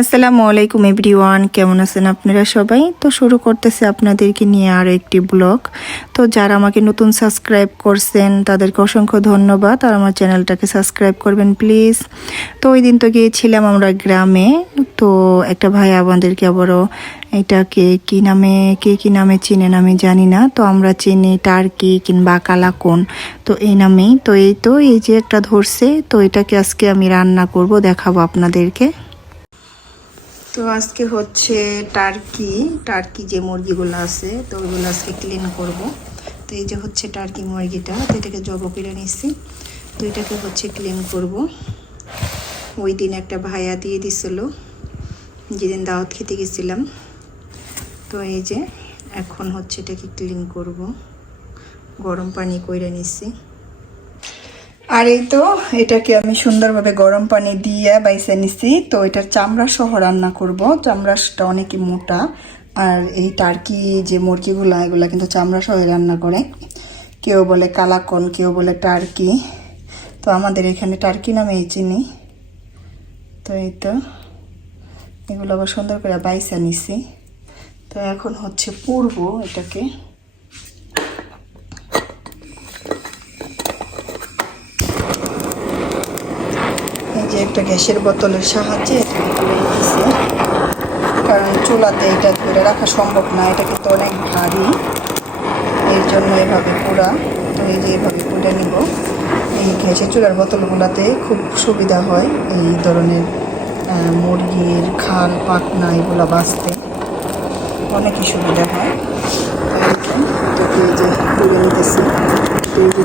আসসালামু আলাইকুম এভরিওয়ান, কেমন আছেন আপনারা সবাই? তো শুরু করতেছে আপনাদেরকে নিয়ে আরও একটি ব্লগ। তো যারা আমাকে নতুন সাবস্ক্রাইব করছেন তাদেরকে অসংখ্য ধন্যবাদ, আর আমার চ্যানেলটাকে সাবস্ক্রাইব করবেন প্লিজ। তো ওই দিন তো গিয়েছিলাম আমরা গ্রামে। তো একটা ভাই আমাদেরকে আবারও এটাকে কে কি নামে চিনেন আমি জানি না, তো আমরা চিনি টার্কি কিংবা কালাকন, তো এই নামেই। তো এই যে একটা ধরছে, তো এটাকে আজকে আমি রান্না করব, দেখাবো আপনাদেরকে। তো আজকে হচ্ছে টার্কি যে মুরগিগুলো আছে, তো ওইগুলো আজকে ক্লিন করব। তো এই যে হচ্ছে টার্কি মুরগিটা, তো এটাকে জব করে নিচ্ছি। তো এটাকে হচ্ছে ক্লিন করব। ওই দিন একটা ভাইয়া দিয়ে দিছিল যেদিন দাওয়াত খেতে গেছিলাম। তো এই যে এখন হচ্ছে এটাকে ক্লিন করব, গরম পানি কইরা নিচ্ছি। আর এই তো এটাকে আমি সুন্দরভাবে গরম পানি দিয়ে বাইছে নিছি। তো এটার চামড়া সহ রান্না করব। চামড়াটা অনেকই মোটা, আর এই টার্কি যে মুরগিগুলো এগুলো কিন্তু চামড়া সহ রান্না করে। কেউ বলে কালাকন, কেউ বলে টার্কি, তো আমাদের এখানে টার্কি নামেই চিনি। তো এই তো এগুলো আবার সুন্দর করে বাইছে নিছি। তো এখন হচ্ছে পুরব এটাকে। যে একটা গ্যাসের বোতলের সাহায্যে এটাকে তুলে নিতেছি, কারণ চুলাতে এটা ধরে রাখা সম্ভব না, এটা কিন্তু অনেক ভারী, এর জন্য এভাবে পোড়া। তো এই যে এভাবে পুড়ে নিব। এই গ্যাসের চুলার বোতলগুলোতে খুব সুবিধা হয় এই ধরনের মুরগির খাল পাখনা এগুলো বাঁচতে অনেকই সুবিধা হয়। তো এই যে পুড়ে নিতেছি। তো এই যে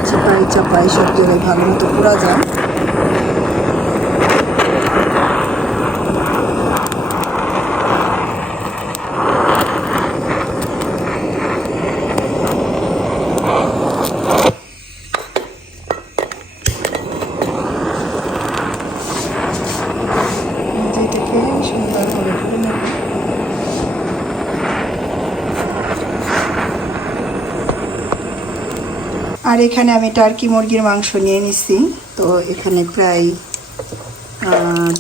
চাপাই সব জায়গায় ভালো মতো পোড়া যায়। আর এখানে আমি টার্কি মুরগির মাংস নিয়ে নিছি। তো এখানে প্রায়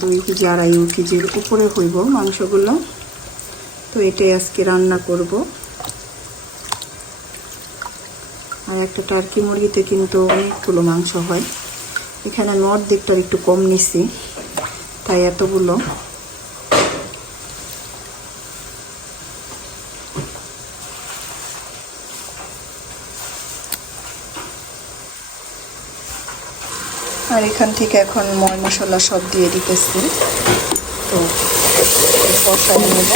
2 কেজি 2.5 কেজির উপরে হইব মাংসগুলো। তো এটাই আজকে রান্না করব। আর একটা টার্কি মুরগিতে কিন্তু অনেকগুলো মাংস হয়। এখানে আমি অর্ধেকটা একটু কম নিছি, তাই এতগুলো। আর এখান থেকে এখন ময় মশলা সব দিয়ে দিতেছি। তো কষাই নেব।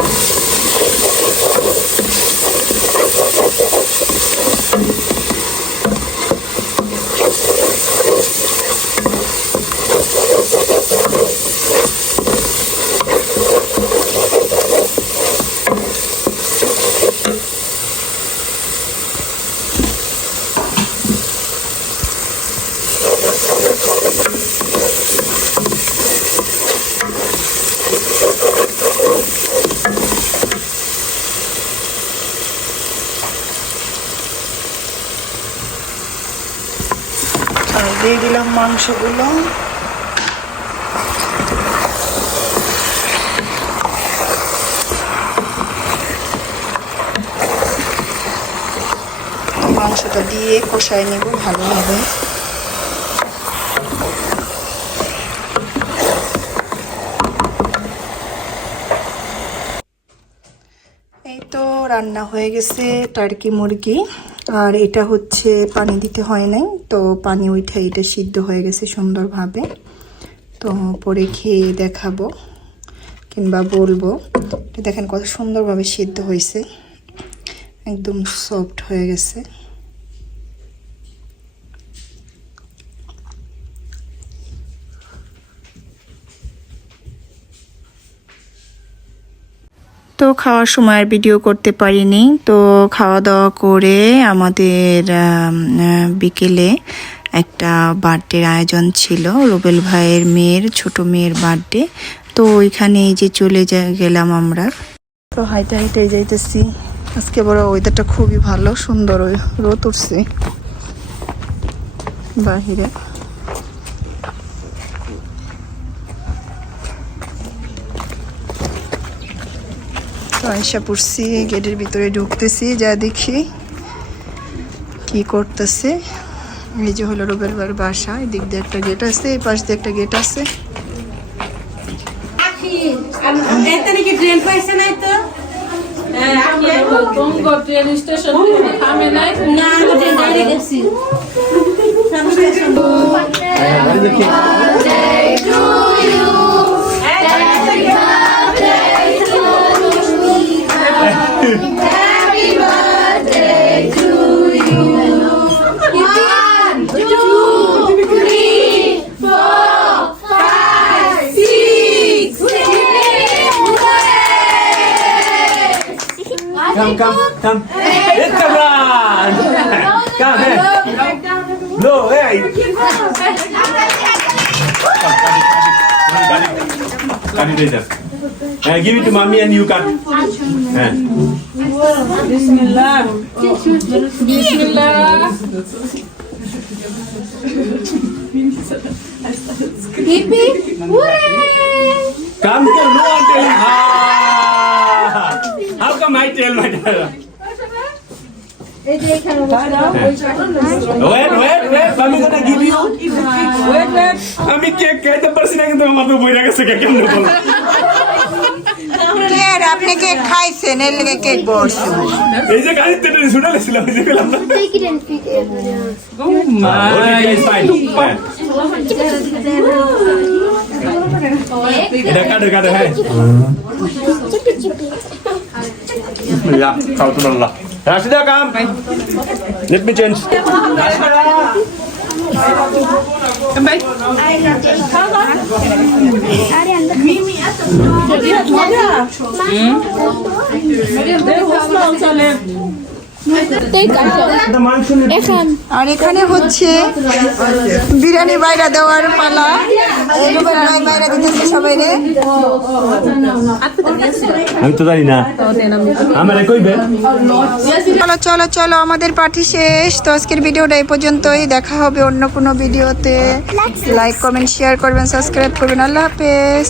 দিয়ে দিলাম মাংসগুলো। মাংসটা দিয়ে কষাই নেব ভালোভাবে। এই তো রান্না হয়ে গেছে টার্কি মুরগি। আর এটা হচ্ছে পানি দিতে হয় নাই, তো পানি উঠে এটা সিদ্ধ হয়ে গেছে সুন্দরভাবে। তো পরে খেয়ে দেখাবো কিংবা বলবো। এটা দেখেন কত সুন্দরভাবে সিদ্ধ হয়েছে, একদম সফট হয়ে গেছে। তো খাওয়ার সময় আর ভিডিও করতে পারিনি। তো খাওয়া দাওয়া করে আমাদের বিকেলে একটা বার্থডের আয়োজন ছিল, রুবেল ভাইয়ের মেয়ের, ছোট মেয়ের বার্থডে। তো ওইখানে এই যে চলে গেলাম আমরা। তো হাইটে হাইটে যাইতেছি। আজকে বড় ওয়েদারটা খুবই ভালো, সুন্দর রোদ উঠছে বাহিরে। আয়সা পড়ছি, গেটের ভিতরে ঢুকতেছি, যা দেখি কি করতেছে। এই যে হলো রুবেলবার বাসা, এদিক দিয়ে একটা গেট আছে, এই পাশ দিয়ে একটা গেট আছে। Come. It's a run. Come, hey. No, hey. Cut it later. Give it to mommy and you cut. Bismillah. Bismillah. Hippie! Hooray! Come to no one telling. How come I tell my daughter? Wait. Mommy gonna give you. Wait. আমি cake খাইতে পারছি না কিন্তু আমার তো বইরা গেছে cake কেমন বল। কে আপনি কেক খাইছেন, এর লেগে কেক বসছে। এই যে গাড়িতে শুনে লেছিলাম এই যে পেলাম না। Take it and pick it. Oh my. Okay, it's fine. এটা কাটে হ্যাঁ। Ya, Bismillah. Rashida, come. Let me change. Come back. The monsoon. আর এখানে হচ্ছে বিরিয়ানি বাইরা দেওয়ার পালা। এই রুবেল ভাই বাইরা দিতেছে সবাই রে। আমি তো জানি না আমারে কইবে। চলো আমাদের পার্টি শেষ। তো আজকের ভিডিওটা এই পর্যন্তই, দেখা হবে অন্য কোনো ভিডিওতে। লাইক কমেন্ট শেয়ার করবেন, সাবস্ক্রাইব করবেন। আল্লাহ হাফেজ।